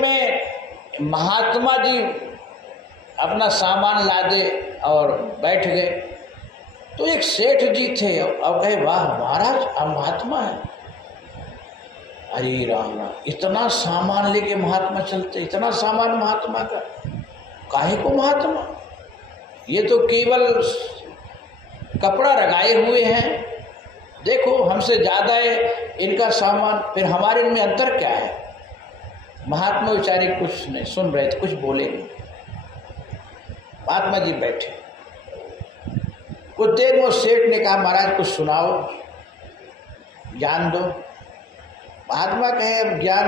में महात्मा जी अपना सामान लादे और बैठ गए। तो एक सेठ जी थे और कहे, वाह महाराज आप महात्मा है। अरे राम राम, इतना सामान लेके महात्मा चलते, इतना सामान महात्मा का, काहे को महात्मा, ये तो केवल कपड़ा रगाए हुए हैं, देखो हमसे ज़्यादा है इनका सामान, फिर हमारे में अंतर क्या है। महात्मा बेचारे कुछ नहीं सुन रहे थे, कुछ बोले नहीं। महात्मा जी बैठे, कुछ देर में सेठ ने कहा, महाराज कुछ सुनाओ, ज्ञान दो। महात्मा कहे, अब ज्ञान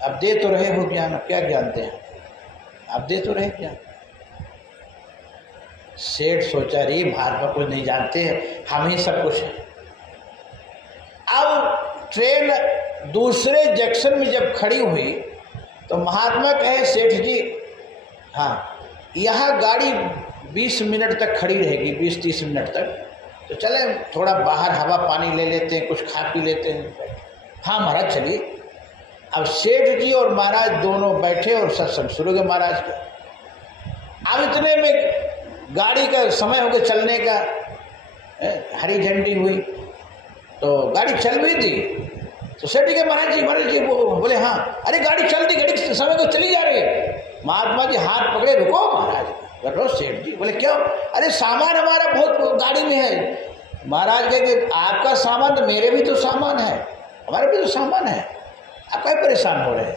अब दे तो रहे हो ज्ञान, अब क्या ज्ञान दें, आप दे तो रहे ज्ञान। सेठ सोचा, रे महात्मा कुछ नहीं जानते हैं, हम ही सब कुछ है। अब ट्रेन दूसरे जंक्शन में जब खड़ी हुई तो महात्मा कहे, सेठ जी हाँ यहाँ गाड़ी 20 मिनट तक खड़ी रहेगी, 20-30 मिनट तक, तो चले थोड़ा बाहर हवा पानी ले लेते हैं, कुछ खा पी लेते हैं। हाँ महाराज चलिए। अब सेठ जी और महाराज दोनों बैठे और सत्संग शुरू हो गया महाराज का। अब इतने में गाड़ी का समय हो गया चलने का, हरी झंडी हुई तो गाड़ी चल भी थी। तो सेठ जी के, महाराज जी वो बोले हाँ, अरे गाड़ी चल दी, गाड़ी समय को चली जा रही है। महात्मा जी हाथ पकड़े, रुको महाराज, बैठो। सेठ जी बोले क्यों, अरे सामान हमारा बहुत गाड़ी में है। महाराज कहे कि आपका सामान तो मेरे भी तो सामान है, हमारे भी तो सामान है, आप कहीं परेशान हो रहे हैं।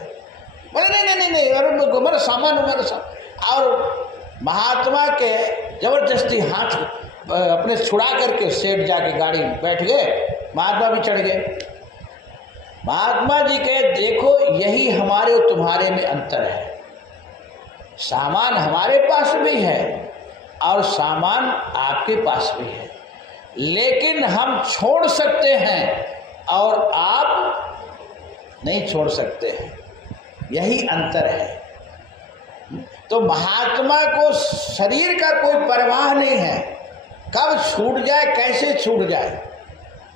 बोले नहीं, अरे हमारा सामान, हमारा सामान। और महात्मा के जबरदस्ती हाथ अपने छुड़ा करके सेठ जाके गाड़ी में बैठ गए, महात्मा भी चढ़ गए। महात्मा जी कहे, देखो यही हमारे और तुम्हारे में अंतर है, सामान हमारे पास भी है और सामान आपके पास भी है, लेकिन हम छोड़ सकते हैं और आप नहीं छोड़ सकते हैं, यही अंतर है। तो महात्मा को शरीर का कोई परवाह नहीं है, कब छूट जाए कैसे छूट जाए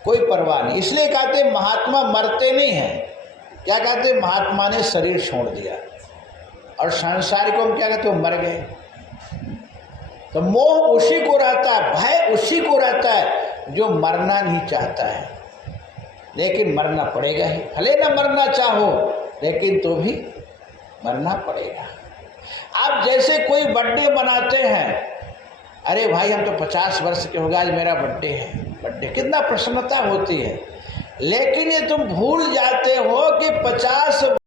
कोई परवाह नहीं। इसलिए कहते महात्मा मरते नहीं हैं। क्या कहते, महात्मा ने शरीर छोड़ दिया और सांसारिकों में क्या कहते, वो मर गए। तो मोह उसी को रहता है, भय उसी को रहता है जो मरना नहीं चाहता है, लेकिन मरना पड़ेगा ही, भले ना मरना चाहो लेकिन तो भी मरना पड़ेगा। आप जैसे कोई बर्थडे मनाते हैं, अरे भाई हम तो 50 वर्ष के हो गए, आज मेरा बर्थडे है, बर्थडे कितना प्रसन्नता होती है, लेकिन ये तुम भूल जाते हो कि 50